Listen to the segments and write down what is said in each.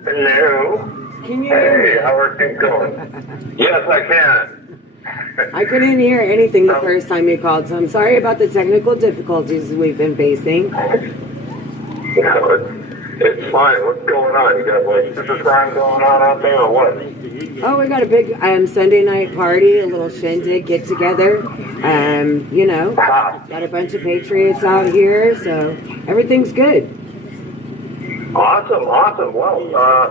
Hello. Can you hear Hey, me? how are things going? Yes, I can. I couldn't hear anything the first time you called, so I'm sorry about the technical difficulties we've been facing. No, it's fine. What's going on? You got like super crime going on out there or what? Oh, we got a big Sunday night party, a little shindig get together. Got a bunch of patriots out here, so everything's good. Awesome. Well,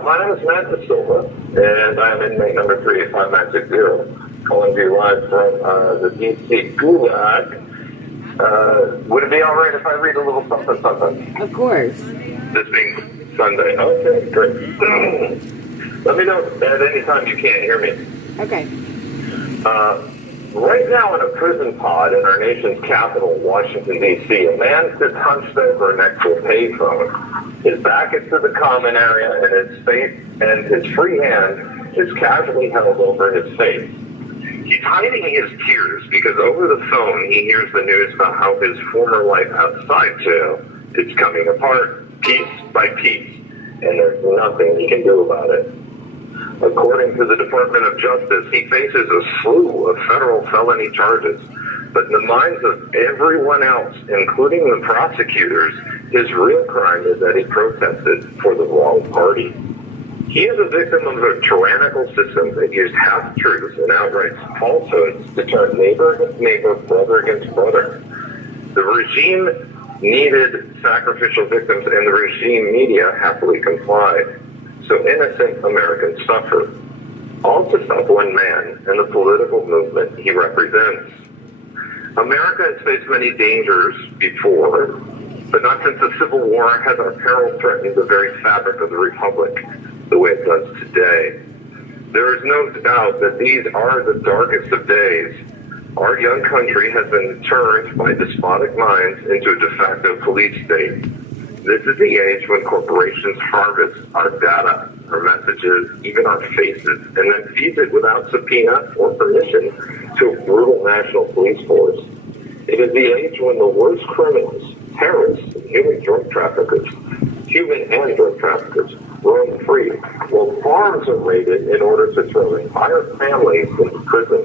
my name is Matt Silva, and I'm inmate number 38560, calling you live from the DC Gulag. Would it be all right if I read a little something? Of course. This being Sunday. Okay, great. Let me know at any time you can't hear me. Okay. Right now in a prison pod in our nation's capital, Washington, D.C., a man sits hunched over next to a payphone. His back is to the common area, and his face and his free hand is casually held over his face. He's hiding his tears because over the phone he hears the news about how his former life outside jail is coming apart piece by piece, and there's nothing he can do about it. According to the Department of Justice, he faces a slew of federal felony charges. But in the minds of everyone else, including the prosecutors, his real crime is that he protested for the wrong party. He is a victim of a tyrannical system that used half-truths and outright falsehoods to turn neighbor against neighbor, brother against brother. The regime needed sacrificial victims, and the regime media happily complied. So innocent Americans suffer, all to stop one man and the political movement he represents. America has faced many dangers before, but not since the Civil War has our peril threatened the very fabric of the Republic the way it does today. There is no doubt that these are the darkest of days. Our young country has been turned by despotic minds into a de facto police state. This is the age when corporations harvest our data, our messages, even our faces, and then feed it without subpoena or permission to a brutal national police force. It is the age when the worst criminals, terrorists, and human and drug traffickers, roam free, while farms are raided in order to throw entire families into prison.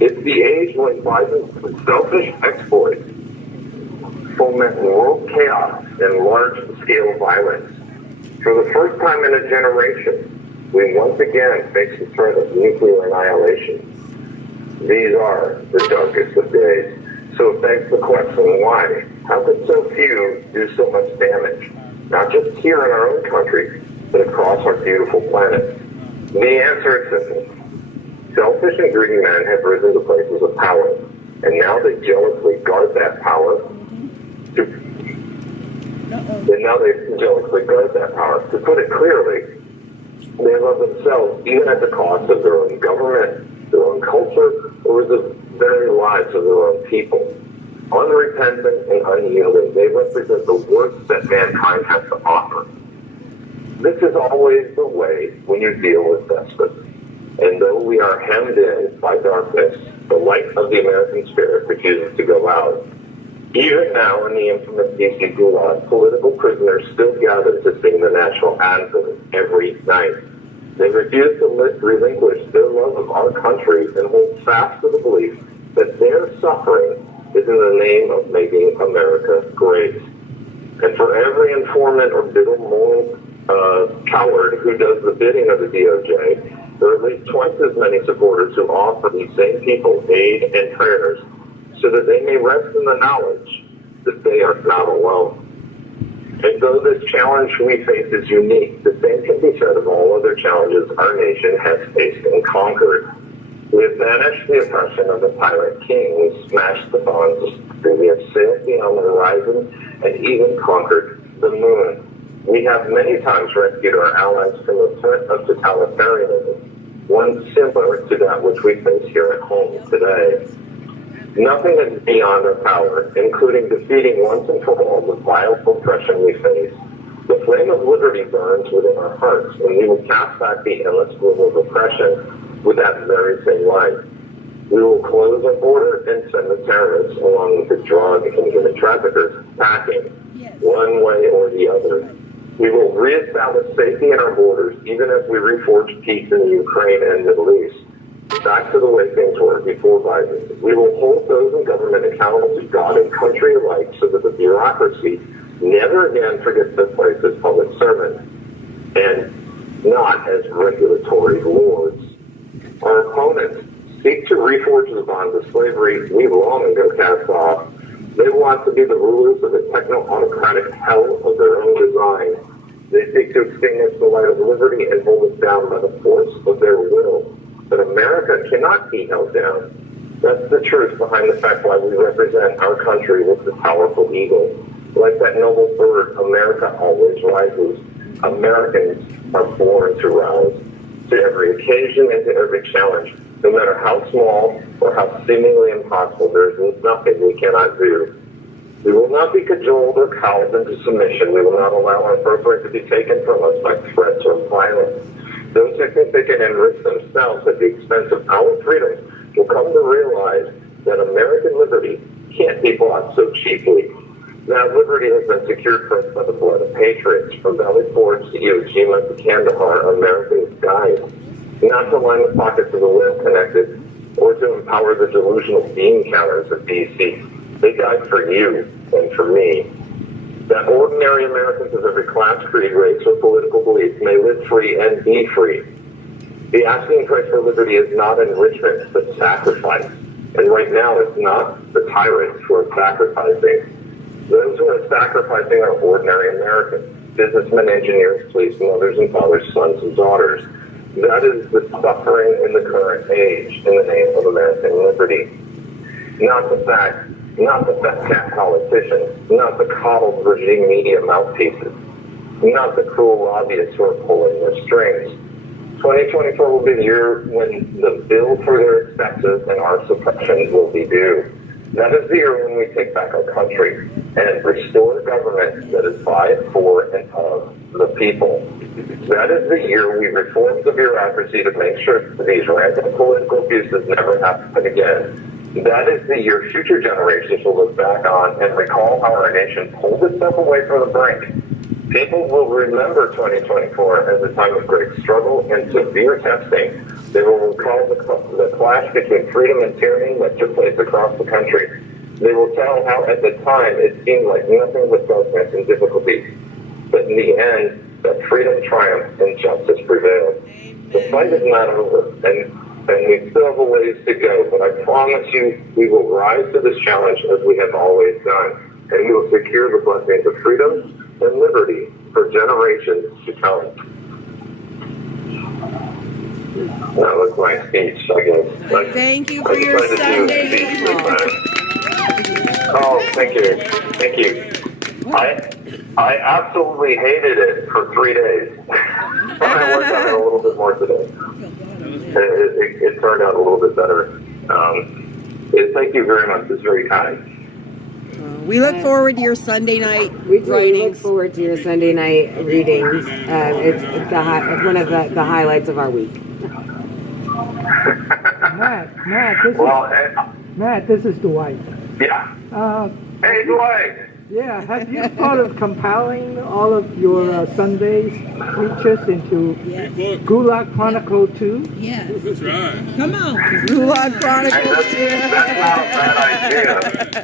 It's the age when Biden's selfish exploits foment world chaos and large-scale violence. For the first time in a generation, we once again face the threat of nuclear annihilation. These are the darkest of days. So it begs the question, why? How could so few do so much damage? Not just here in our own country, but across our beautiful planet. The answer is simple. Selfish and greedy men have risen to places of power, and now they jealously guard that power. To put it clearly, they love themselves even at the cost of their own government, their own culture, or the very lives of their own people. Unrepentant and unyielding, they represent the worst that mankind has to offer. This is always the way when you deal with despots. And though we are hemmed in by darkness, the light of the American spirit refuses to go out. Even now, in the infamous DC Gulag, political prisoners still gather to sing the national anthem every night. They refuse to relinquish their love of our country and hold fast to the belief that their suffering is in the name of making America great. And for every informant or bitter-moral coward who does the bidding of the DOJ, there are at least twice as many supporters who offer these same people aid and prayers so that they may rest in the knowledge that they are not alone. And though this challenge we face is unique, the same can be said of all other challenges our nation has faced and conquered. We have banished the oppression of the pirate king. We smashed the bonds of slavery. We have sailed beyond the horizon and even conquered the moon. We have many times rescued our allies from the threat of totalitarianism, one similar to that which we face here at home today. Nothing is beyond our power, including defeating once and for all the vile oppression we face. The flame of liberty burns within our hearts, and we will cast back the endless gloom of oppression with that very same light. We will close our border and send the terrorists, along with the drug and human traffickers, packing, one way or the other. We will reestablish safety in our borders, even as we reforge peace in the Ukraine and Middle East. Back to the way things were before Biden. We will hold those in government accountable to God and country alike so that the bureaucracy never again forgets their place as public servants and not as regulatory lords. Our opponents seek to reforge the bonds of slavery we long ago cast off. They want to be the rulers of the techno-autocratic hell of their own design. They seek to extinguish the light of liberty and hold us down by the force of their will. But America cannot be held down. That's the truth behind the fact why we represent our country with the powerful eagle. Like that noble bird, America always rises. Americans are born to rise to every occasion and to every challenge. No matter how small or how seemingly impossible, there is nothing we cannot do. We will not be cajoled or cowed into submission. We will not allow our birthright to be taken from us by threats or violence. Those who think they can enrich themselves at the expense of our freedoms will come to realize that American liberty can't be bought so cheaply. That liberty has been secured for us by the blood of patriots. From Valley Forge to Iwo Jima to Kandahar, Americans died. Not to line the pockets of the well-connected or to empower the delusional bean counters of D.C. They died for you and for me. That ordinary Americans of every class, creed, race, or political belief may live free and be free. The asking price for liberty is not enrichment, but sacrifice. And right now, it's not the tyrants who are sacrificing. Those who are sacrificing are ordinary Americans, businessmen, engineers, police, mothers and fathers, sons and daughters. That is the suffering in the current age in the name of American liberty. Not the fat cat politicians, not the coddled regime media mouthpieces, not the cruel lobbyists who are pulling their strings. 2024 will be the year when the bill for their expenses and our suppression will be due. That is the year when we take back our country and restore a government that is by, for, and of the people. That is the year we reform the bureaucracy to make sure that these rampant political abuses never happen again. That is the year future generations will look back on and recall how our nation pulled itself away from the brink. People will remember 2024 as a time of great struggle and severe testing. They will recall the clash between freedom and tyranny that took place across the country. They will tell how at the time it seemed like nothing but darkness and difficulty. But in the end, that freedom triumphed and justice prevailed. The fight is not over, and we still have a ways to go, but I promise you we will rise to this challenge as we have always done, and we will secure the blessings of freedom and liberty for generations to come. That was my speech, I guess. Thank you for your Sunday. Oh, thank you. Thank you. I absolutely hated it for 3 days. But I worked on it a little bit more today. It turned out a little bit better. Thank you very much. It's very kind. We look forward to your Sunday night We do writings. look forward to your Sunday night readings. It's one of the highlights of our week. Matt, this is Dwight. Yeah. Hey, Dwight. Yeah, have you thought of compiling all of your Sundays preachers into Gulag Chronicle 2? Yes. That's right. Come on. Gulag Chronicles.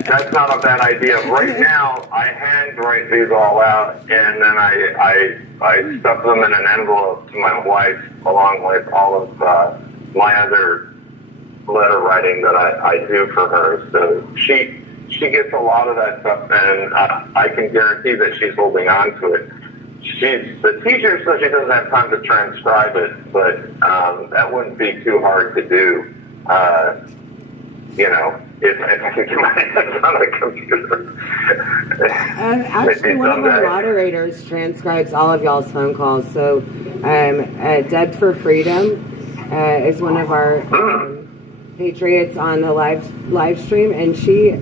That's not a bad idea. Right now, I handwrite these all out, and then I stuff them in an envelope to my wife, along with all of my other letter writing that I do for her. So she gets a lot of that stuff, and I can guarantee that she's holding on to it. The teacher says she doesn't have time to transcribe it, but that wouldn't be too hard to do. If I could get my hands on a computer. And actually, one of our moderators transcribes all of y'all's phone calls. So, Dead for Freedom is one of our patriots on the live stream, and she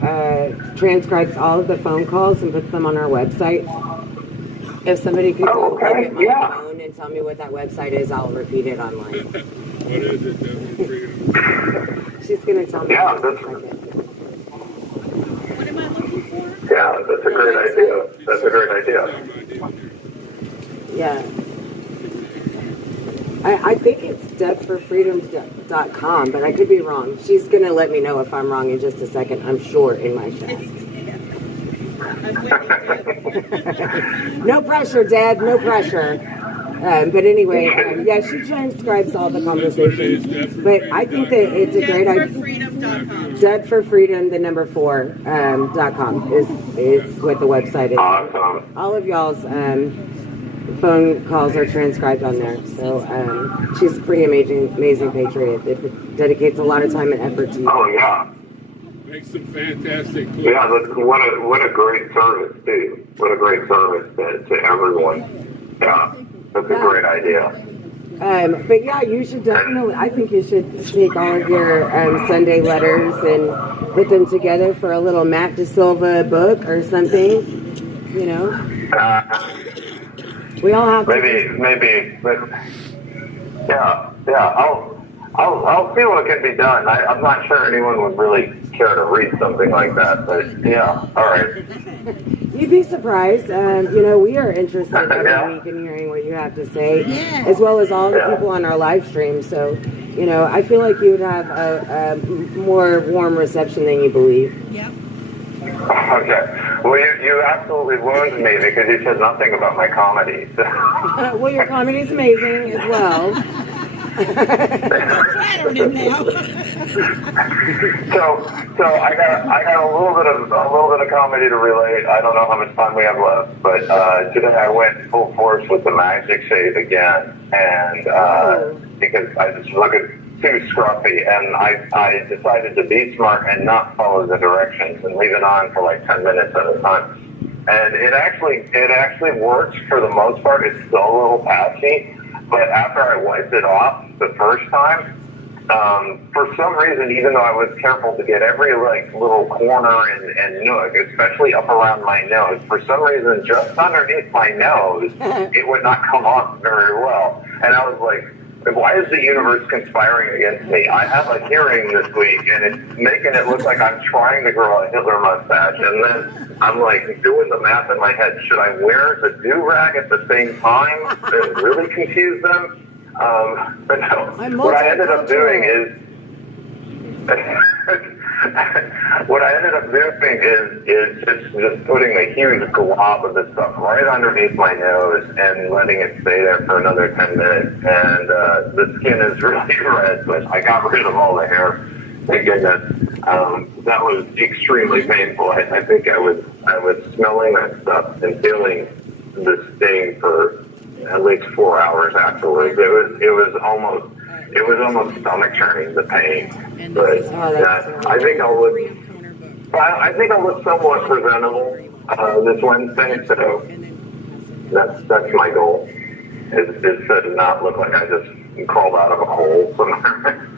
transcribes all of the phone calls and puts them on our website. If somebody could go get my phone and tell me what that website is, I'll repeat it online. What is it? Dead for Freedom? She's going to tell me. Yeah, What am I looking for? yeah, that's a great idea. That's a great idea. Yeah. I think it's deadforfreedom.com, but I could be wrong. She's going to let me know if I'm wrong in just a second, I'm sure, in my chat. No pressure, Dad, no pressure. But anyway, yeah, she transcribes all the conversations. But I think that it's a great idea. Dead for Freedom, the number 4.com is what the website is. Awesome. All of y'all's phone calls are transcribed on there. So she's a pretty amazing patriot. It dedicates a lot of time and effort to you. Oh, yeah. Make some fantastic calls. Yeah, what a great service, too. What a great service to everyone. Yeah, that's a great idea. But yeah, you should definitely, I think you should take all of your Sunday letters and put them together for a little Matt De Silva book or something, you know? We all have maybe, but yeah, I'll see what can be done. I'm not sure anyone would really care to read something like that, but yeah, all right. You'd be surprised. You know, we are interested every week in hearing what you have to say, as well as all the people on our live stream. So, you know, I feel like you would have a more warm reception than you believe. Yep. Okay. Well, you absolutely wounded me because you said nothing about my comedy. So. Well, your comedy is amazing as well. Flattered him now. So I got a little bit of comedy to relate. I don't know how much time we have left, but today I went full force with the magic shave again, and because I just look too scruffy, and I decided to be smart and not follow the directions and leave it on for like 10 minutes at a time. And it actually works for the most part. It's still a little patchy, but after I wiped it off the first time, for some reason, even though I was careful to get every like little corner and nook, especially up around my nose, for some reason, just underneath my nose, it would not come off very well. And I was like, why is the universe conspiring against me? I have a hearing this week, and it's making it look like I'm trying to grow a Hitler mustache. And then I'm like doing the math in my head. Should I wear the do-rag at the same time and really confuse them? But no, what I ended up doing is just putting a huge glob of this stuff right underneath my nose and letting it stay there for another 10 minutes. And the skin is really red, but I got rid of all the hair. Thank goodness. That was extremely painful. I think I was smelling that stuff and feeling the sting for at least 4 hours afterwards. It was almost stomach churning, the pain. But I think I'll look somewhat presentable this Wednesday. So that's my goal. Is to not look like I just crawled out of a hole somewhere.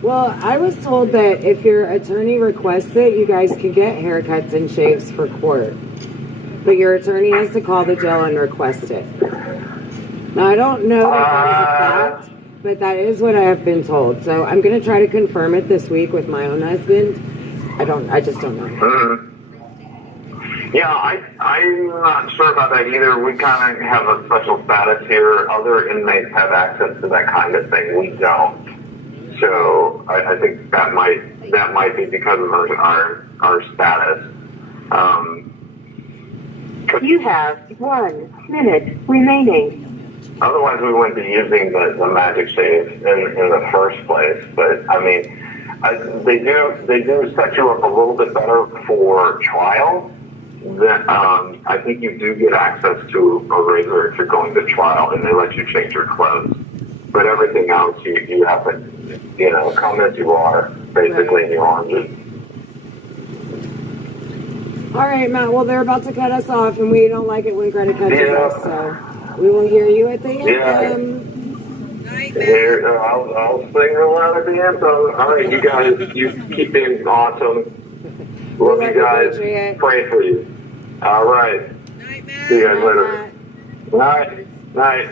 Well, I was told that if your attorney requests it, you guys can get haircuts and shaves for court. But your attorney has to call the jail and request it. Now, I don't know that that is a fact, but that is what I have been told. So I'm going to try to confirm it this week with my own husband. I just don't know. Mm-hmm. Yeah, I'm not sure about that either. We kind of have a special status here. Other inmates have access to that kind of thing. We don't. So I think that might be because of our status. You have 1 minute remaining. Otherwise, we wouldn't be using the magic shave in the first place. But I mean, they do set you up a little bit better for trial. Then I think you do get access to a razor if you're going to trial, and they let you change your clothes. But everything else, you have to, come as you are, basically in your oranges. All right, Matt. Well, they're about to cut us off, and we don't like it when Greta cuts us. So we will hear you at the end. Here, I'll sing real loud at the anthem. All right, you guys, you keep being awesome. Love you guys. Pray for you. All right. Night, Matt. See you guys later. Night. Night.